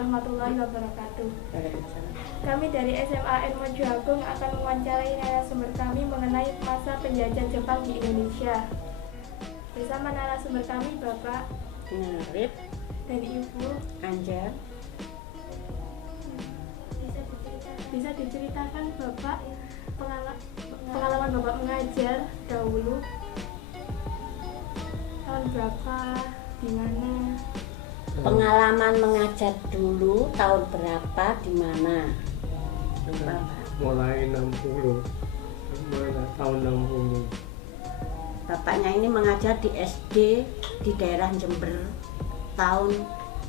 warahmatullahi wabarakatuh. Waalaikumsalam. Kami dari SMA Mojo Agung akan mewawancarai narasumber kami mengenai masa penjajah Jepang di Indonesia. Bersama narasumber kami Bapak Narip, dan Ibu. Anja. Bisa diceritakan Bapak pengalaman Bapak mengajar dahulu, tahun berapa, di mana? Pengalaman mengajar dulu tahun berapa, di mana? Mulai 60, tahun 60. Bapaknya ini mengajar di SD di daerah Jember tahun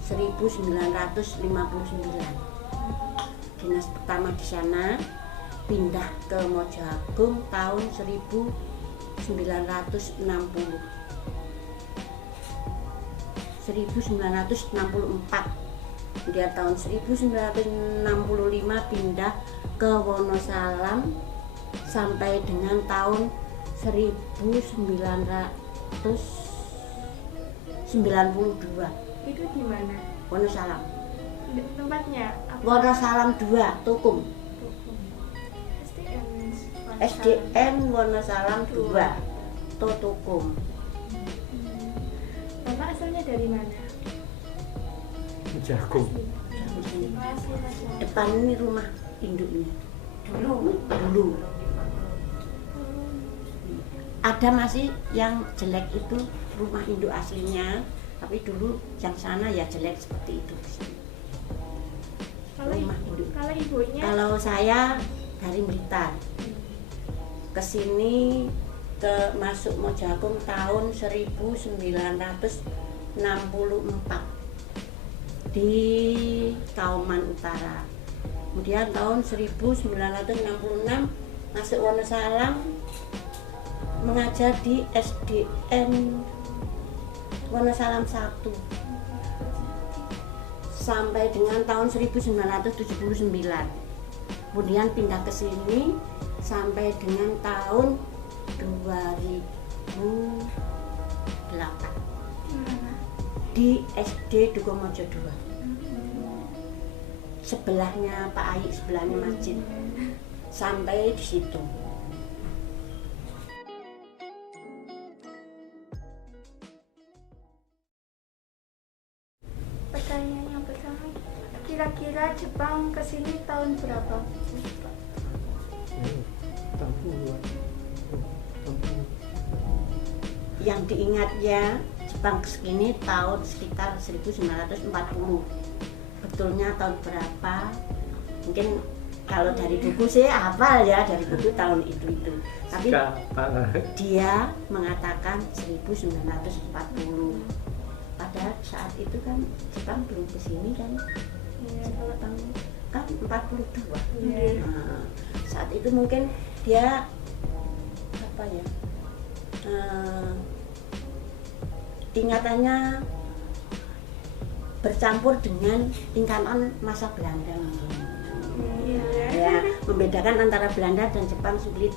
1959. Dinas pertama di sana, pindah ke Mojo Agung tahun 1960. 1964. Dia tahun 1965 pindah ke Wonosalam sampai dengan tahun 1992. Itu di mana? Wonosalam. Tempatnya? Apa? Wonosalam 2, Tukum. SDN Wonosalam 2, Tukum. Bapak asalnya dari mana? Jagung. Depan ini rumah induknya. Dulu. Ada masih yang jelek itu rumah induk aslinya, tapi dulu yang sana ya jelek seperti itu. Kalau ibunya? Kalau saya dari Blitar, kesini ke masuk Mojo Agung tahun 1964 di Kauman Utara. Kemudian tahun 1966 masuk Wonosalam mengajar di SDN Wonosalam 1 sampai dengan tahun 1979. Kemudian pindah ke sini sampai dengan tahun 2008 di SD Dukumojo 2. Sebelahnya Pak Ayi, sebelahnya masjid. Sampai di situ. Pertanyaan yang pertama, kira-kira Jepang kesini tahun berapa? Yang diingatnya Jepang kesini tahun sekitar 1940. Betulnya tahun berapa? Mungkin kalau dari buku sih hafal ya, dari buku tahun itu. Tapi dia mengatakan 1940. Pada saat itu kan Jepang belum kesini kan? Jepang kan 42. Nah, saat itu mungkin dia apa ya? Ingatannya bercampur dengan ingkatan masa Belanda. Ya, membedakan antara Belanda dan Jepang sulit.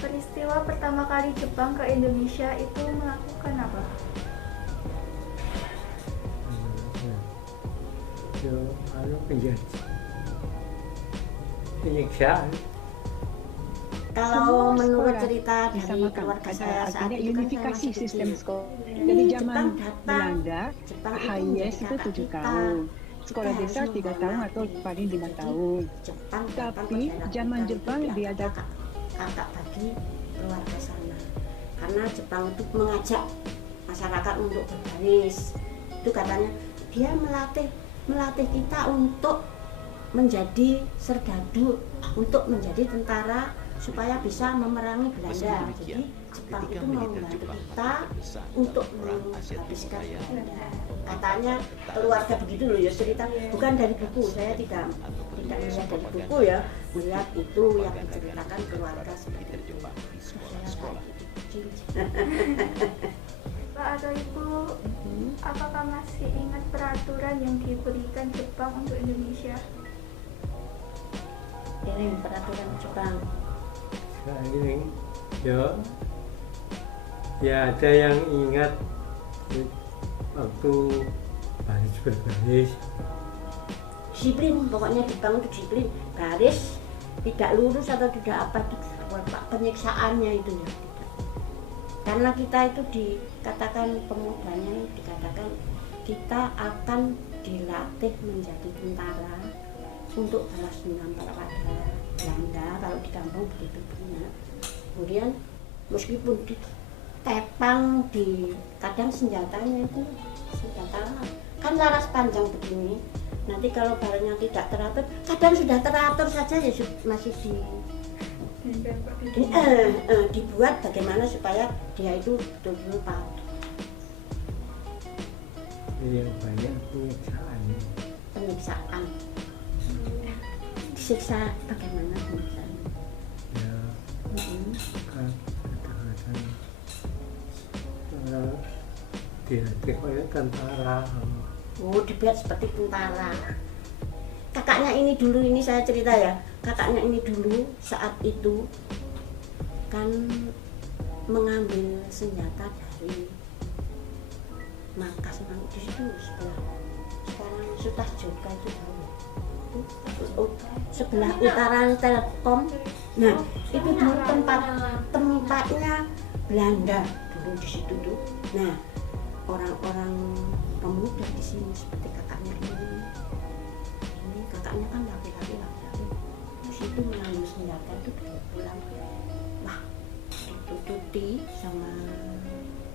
Peristiwa pertama kali Jepang ke Indonesia itu melakukan apa? Penyiksaan. Kalau menurut cerita dari keluarga saya saat itu kan unifikasi sistem sekolah. Jadi Dari Jepang zaman datang, Belanda, Jepang itu HIS menjadi itu kakak 7 kita. tahun. Sekolah Kita dasar harus 3 tahun atau menghormati. paling 5 Jadi, tahun. Jepang datang Tapi ke daerah zaman kita Jepang itu dianggap diadakan kakak bagi keluarga sana. Karena Jepang itu mengajak masyarakat untuk berbaris. Itu katanya dia melatih kita untuk menjadi serdadu, untuk menjadi tentara supaya bisa memerangi Belanda. Jadi Jepang itu membantu kita untuk menghabiskan Belanda. Katanya keluarga begitu loh ya cerita, bukan dari buku. Saya tidak melihat dari buku ya, melihat itu yang diceritakan keluarga seperti itu. Pak atau Ibu, apakah masih ingat peraturan yang diberikan Jepang untuk Indonesia? Ini peraturan Jepang. Ini ya ada yang ingat waktu baris berbaris. Disiplin, pokoknya Jepang itu disiplin, baris tidak lurus atau tidak apa itu penyiksaannya itu ya tidak. Karena kita itu dikatakan pemudanya, dikatakan kita akan dilatih menjadi tentara untuk balas dendam pada Belanda, kalau di kampung begitu punya. Kemudian meskipun ditepang, kadang senjatanya itu senjata kan laras panjang begini. Nanti kalau barangnya tidak teratur, kadang sudah teratur saja ya masih dibuat bagaimana supaya dia itu betul-betul patuh. Yang banyak Penyiksaan. Disiksa bagaimana penyiksaan? ya kadang-kadang dilatih kayak tentara. Oh, dibuat seperti tentara. Kakaknya ini dulu, ini saya cerita ya. Kakaknya ini dulu saat itu kan mengambil senjata dari markas di situ sekarang Sutas Joka itu sebelah utara Telkom. Nah, itu dulu tempatnya Belanda dulu di situ tuh. Nah, orang-orang pemuda di sini seperti kakaknya ini kakaknya kan laki-laki di situ mengambil senjata itu pulang, wah ditututi sama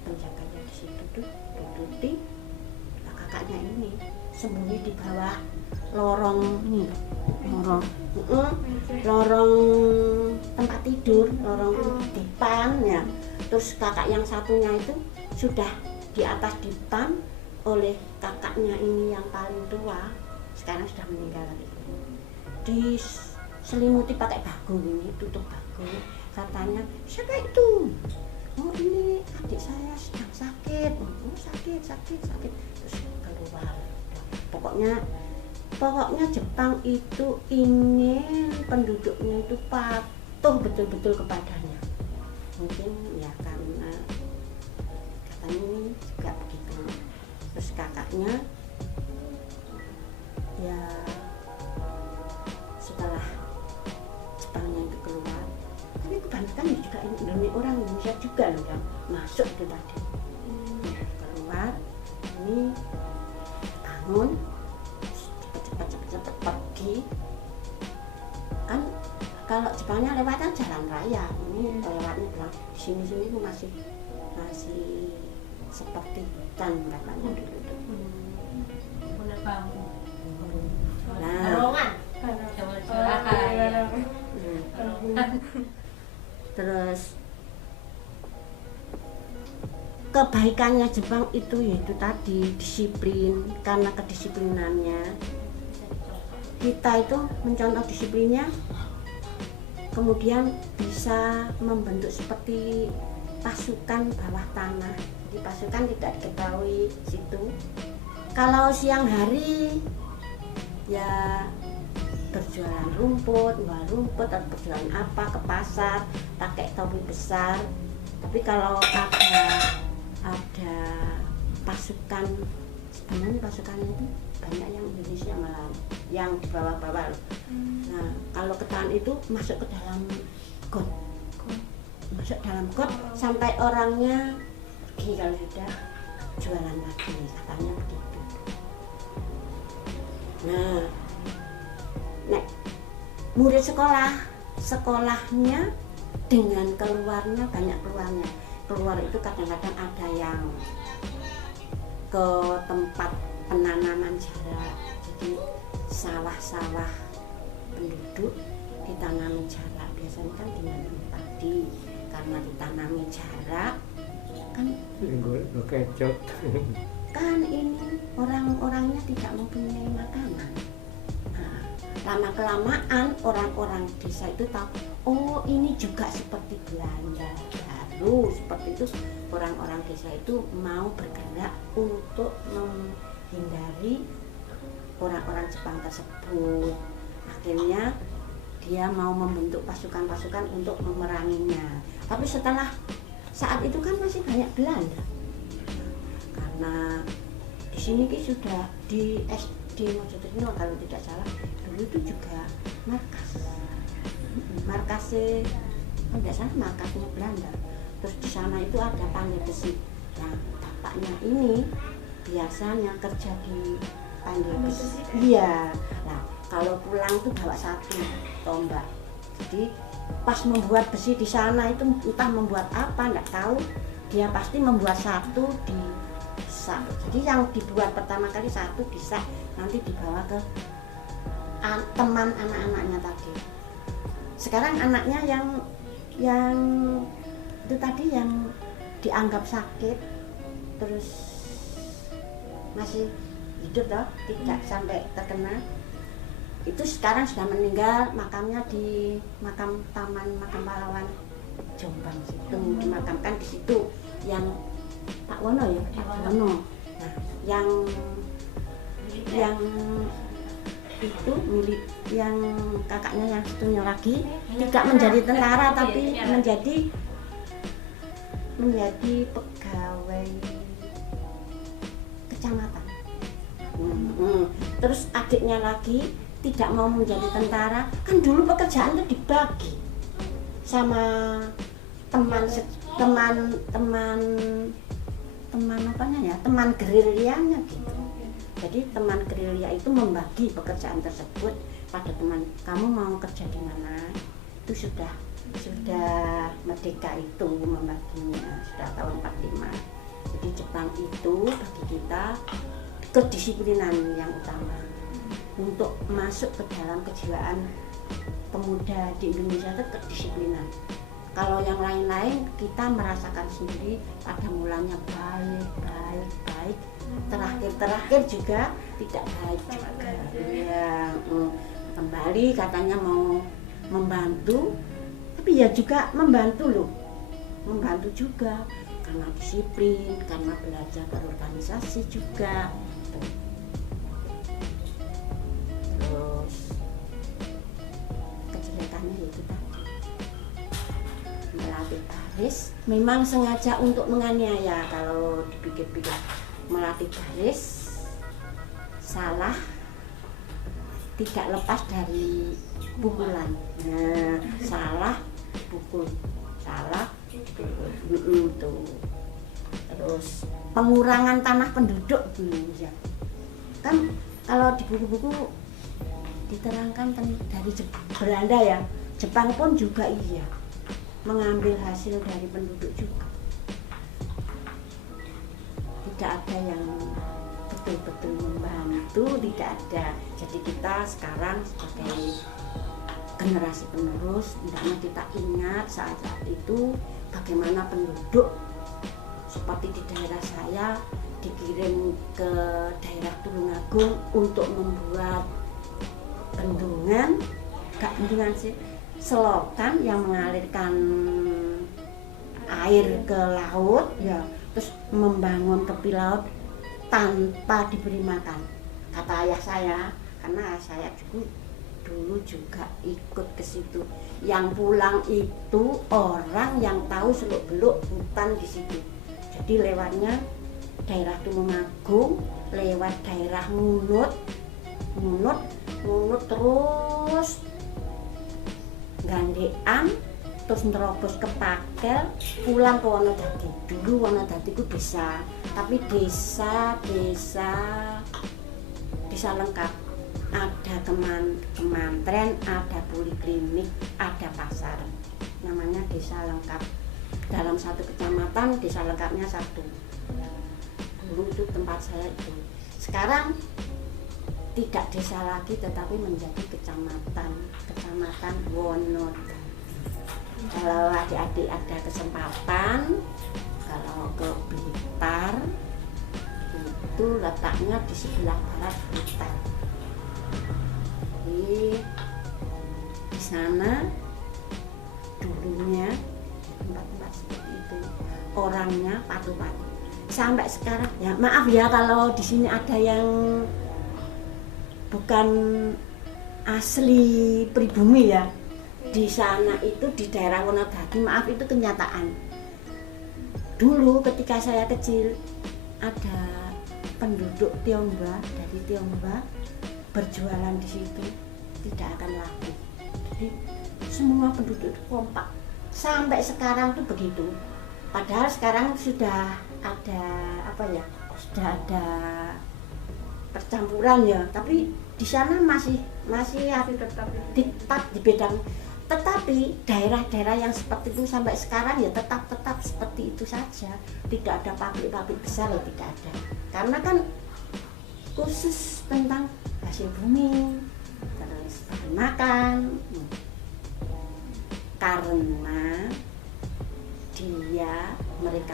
penjaganya di situ tuh, ditututi. Nah, kakaknya ini sembunyi di bawah lorong ini, lorong tempat tidur, lorong dipan ya. Terus kakak yang satunya itu sudah di atas dipan oleh kakaknya ini yang paling tua, sekarang sudah meninggal lagi. Diselimuti pakai bagul ini, tutup bagul. Katanya, siapa itu? Oh, ini adik saya sedang sakit. Oh, sakit. Terus keluar. Pokoknya Jepang itu ingin penduduknya itu patuh betul-betul kepadanya. Mungkin ya karena katanya ini juga begitu. Terus kakaknya ya setelah Jepangnya itu keluar, tapi kebanyakan ya juga orang Indonesia juga loh yang masuk itu tadi. Ya, keluar ini bangun cepet pergi kan. Kalau Jepangnya lewatnya jalan raya, ini lewatnya bilang di sini itu masih seperti hutan katanya dulu tuh. Terus kebaikannya Jepang itu yaitu tadi disiplin. Karena kedisiplinannya kita itu mencontoh disiplinnya, kemudian bisa membentuk seperti pasukan bawah tanah. Jadi pasukan tidak diketahui situ. Kalau siang hari ya berjualan rumput, jual rumput atau berjualan apa ke pasar pakai topi besar. Tapi kalau ada pasukan, sebenarnya pasukannya itu banyak yang Indonesia malah yang di bawah-bawah. Nah, kalau ketahuan itu masuk ke dalam got. Masuk dalam got sampai orangnya pergi, kalau sudah jualan lagi, katanya begitu. Nah, murid sekolahnya dengan keluarnya banyak keluarnya. Keluar itu kadang-kadang ada yang ke tempat penanaman jarak. Jadi sawah-sawah penduduk ditanami jarak. Biasanya kan ditanami padi, karena ditanami jarak kan Kecot. kan ini orang-orangnya tidak mempunyai makanan. Nah, lama-kelamaan orang-orang desa itu tahu, oh ini juga seperti Belanda. Baru seperti itu orang-orang desa itu mau bergerak untuk menghindari orang-orang Jepang tersebut. Akhirnya dia mau membentuk pasukan-pasukan untuk memeranginya. Tapi setelah saat itu kan masih banyak Belanda, karena di sini ki sudah di SD Mojotresno kalau tidak salah, dulu itu juga markasnya kalau tidak salah markasnya Belanda. Terus di sana itu ada pandai besi. Nah bapaknya ini biasanya kerja di pandai besi. Iya. Nah kalau pulang tuh bawa satu tombak. Jadi pas membuat besi di sana itu entah membuat apa nggak tahu, dia pasti membuat satu di sak. Jadi yang dibuat pertama kali satu di sak, nanti dibawa ke teman anak-anaknya tadi. Sekarang anaknya yang itu tadi yang dianggap sakit terus masih hidup toh, tidak sampai terkena, itu sekarang sudah meninggal, makamnya di makam pahlawan Jombang situ, dimakamkan di situ yang Pak Wono ya, Pak Wono. Nah, yang itu milik yang kakaknya yang satunya lagi tidak menjadi tentara tapi menjadi pegawai kecamatan. Terus adiknya lagi tidak mau menjadi tentara, kan dulu pekerjaan itu dibagi sama teman gerilyanya gitu. Jadi teman gerilya itu membagi pekerjaan tersebut pada teman, kamu mau kerja di mana, itu sudah merdeka itu membaginya, sudah tahun 45. Jadi Jepang itu bagi kita kedisiplinan yang utama untuk masuk ke dalam kejiwaan pemuda di Indonesia itu kedisiplinan. Kalau yang lain-lain kita merasakan sendiri pada mulanya baik, terakhir juga tidak baik juga. Ya, kembali katanya mau membantu, tapi ya juga membantu juga karena disiplin, karena belajar berorganisasi juga. Terus kejelekannya itu tadi melatih baris, memang sengaja untuk menganiaya. Kalau dipikir-pikir, melatih baris salah tidak lepas dari pukulan. Nah, salah pukul, tuh. Terus pengurangan tanah penduduk ya. Kan kalau di buku-buku diterangkan dari Belanda ya, Jepang pun juga iya mengambil hasil dari penduduk juga. Tidak ada yang betul-betul membantu, tidak ada. Jadi kita sekarang sebagai generasi penerus, hendaknya kita ingat saat-saat itu bagaimana penduduk seperti di daerah saya dikirim ke daerah Tulungagung untuk membuat bendungan, selokan yang mengalirkan air ke laut ya, terus membangun tepi laut tanpa diberi makan, kata ayah saya, karena saya dulu juga ikut ke situ. Yang pulang itu orang yang tahu seluk-beluk hutan di situ. Jadi lewatnya daerah Tulungagung, lewat daerah Ngunut terus Gandean, terus nerobos ke Pakel, pulang ke Wonodadi. Dulu Wonodadi itu desa, tapi desa lengkap. Ada kemantren, ada poliklinik, ada pasar. Namanya desa lengkap. Dalam satu kecamatan, desa lengkapnya satu. Dulu itu tempat saya itu. Sekarang tidak desa lagi, tetapi menjadi kecamatan Wonodadi. Kalau adik-adik ada kesempatan, kalau ke Blitar, itu letaknya di sebelah barat Blitar. Di sana dulunya tempat-tempat seperti itu, orangnya patuh-patuh. Sampai sekarang ya, maaf ya kalau di sini ada yang bukan asli pribumi ya. Di sana itu di daerah Wonodadi, maaf itu kenyataan. Dulu ketika saya kecil ada penduduk Tionghoa dari Tionghoa berjualan di situ tidak akan laku. Jadi semua penduduk kompak sampai sekarang tuh begitu. Padahal sekarang sudah ada sudah ada percampuran ya, tapi di sana masih tetap di bidang. Tetapi daerah-daerah yang seperti itu sampai sekarang ya tetap seperti itu saja. Tidak ada pabrik-pabrik besar ya, tidak ada. Karena kan khusus tentang hasil bumi, terus bahan makan. Karena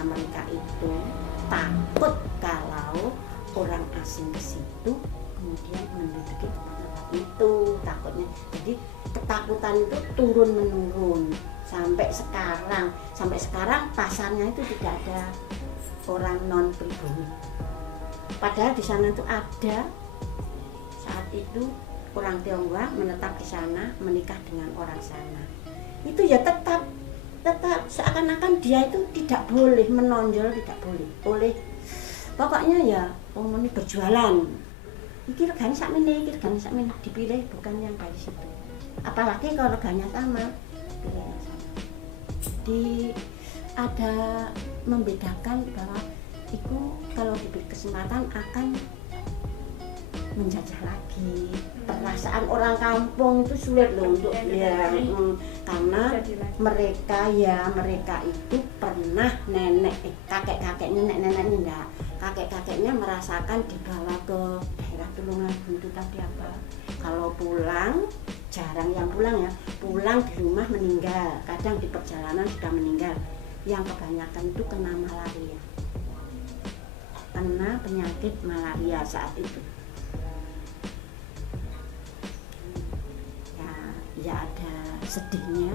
mereka itu takut kalau orang asing ke situ kemudian menduduki tempat-tempat itu, takutnya. Jadi ketakutan itu turun menurun sampai sekarang pasarnya itu tidak ada orang non pribumi. Padahal di sana itu ada, saat itu orang Tionghoa menetap di sana, menikah dengan orang sana. Itu ya tetap seakan-akan dia itu tidak boleh menonjol, tidak boleh. Pokoknya ya ini berjualan. Iki regane sakmene, dipilih bukan yang dari situ. Apalagi kalau reganya sama, pilihnya sama. Jadi ada membedakan bahwa itu kalau diberi kesempatan akan menjajah lagi. Perasaan orang kampung itu sulit loh untuk karena mereka itu pernah kakek-kakeknya merasakan dibawa ke daerah Tulungagung itu tadi apa, kalau pulang jarang yang pulang ya, pulang di rumah meninggal, kadang di perjalanan sudah meninggal. Yang kebanyakan itu kena malaria, kena penyakit malaria saat itu. Ya ada sedihnya,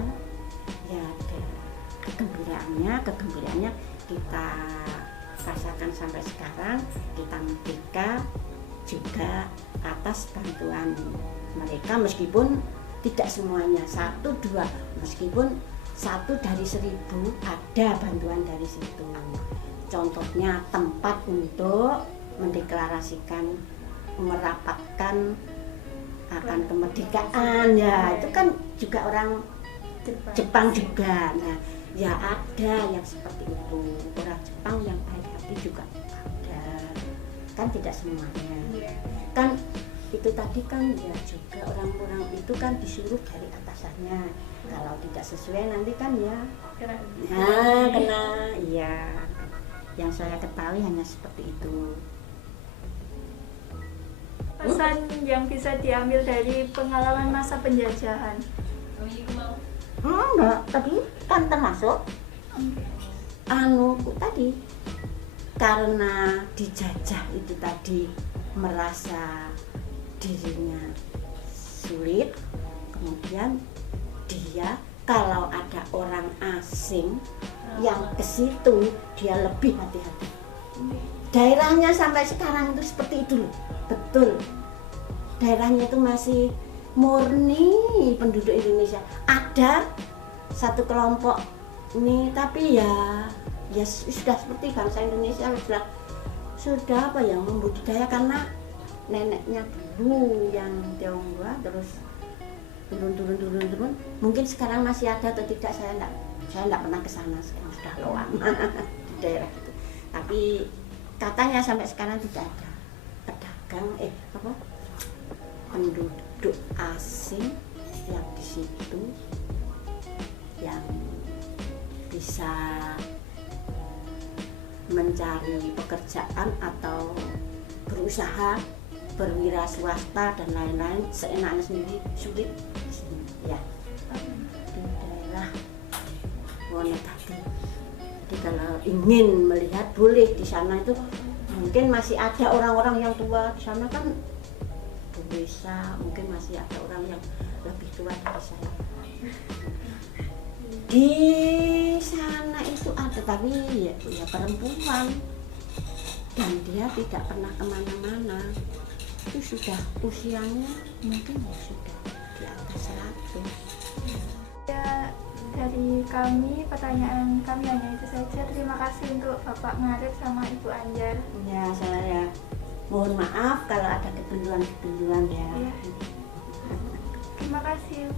ya ada kegembiraannya kita rasakan sampai sekarang. Kita merdeka juga atas bantuan mereka, meskipun tidak semuanya, 1-2, meskipun 1 dari 1000 ada bantuan dari situ. Contohnya tempat untuk mendeklarasikan, merapatkan akan kemerdekaan ya, itu kan juga orang Jepang juga. Nah ya ada yang seperti itu, orang Jepang yang baik hati juga ada, kan tidak semuanya. Kan itu tadi kan ya juga orang-orang itu kan disuruh dari atasannya, kalau tidak sesuai nanti kan ya kena. Iya, yang saya ketahui hanya seperti itu. Pesan yang bisa diambil dari pengalaman masa penjajahan? Enggak, tadi kan termasuk tadi karena dijajah itu tadi merasa dirinya sulit, kemudian dia kalau ada orang asing yang ke situ dia lebih hati-hati. Daerahnya sampai sekarang itu seperti itu loh, betul. Daerahnya itu masih murni penduduk Indonesia. Ada satu kelompok ini, tapi ya sudah seperti bangsa Indonesia, sudah membudidaya, karena neneknya dulu yang Tionghoa terus turun. Mungkin sekarang masih ada atau tidak, saya enggak pernah ke sana, sekarang sudah lama di daerah itu. Tapi katanya sampai sekarang tidak ada pedagang penduduk asing yang di situ yang bisa mencari pekerjaan atau berusaha berwira swasta dan lain-lain seenaknya sendiri, sulit ya di daerah Wonogiri. Jadi kalau ingin melihat boleh di sana, itu mungkin masih ada orang-orang yang tua di sana kan, desa mungkin masih ada orang yang lebih tua dari saya. Di sana itu ada, tapi ya perempuan, dan dia tidak pernah kemana-mana. Itu sudah usianya mungkin sudah di atas 100. Ya, dari kami, pertanyaan kami hanya itu saja. Terima kasih untuk Bapak Ngarif sama Ibu Anjar. Ya, saya Mohon maaf kalau ada ketentuan-ketentuan ya. Iya. Terima kasih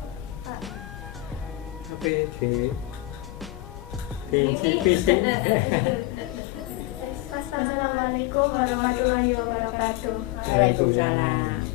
Pak. Tapi di Wassalamualaikum warahmatullahi wabarakatuh. Waalaikumsalam.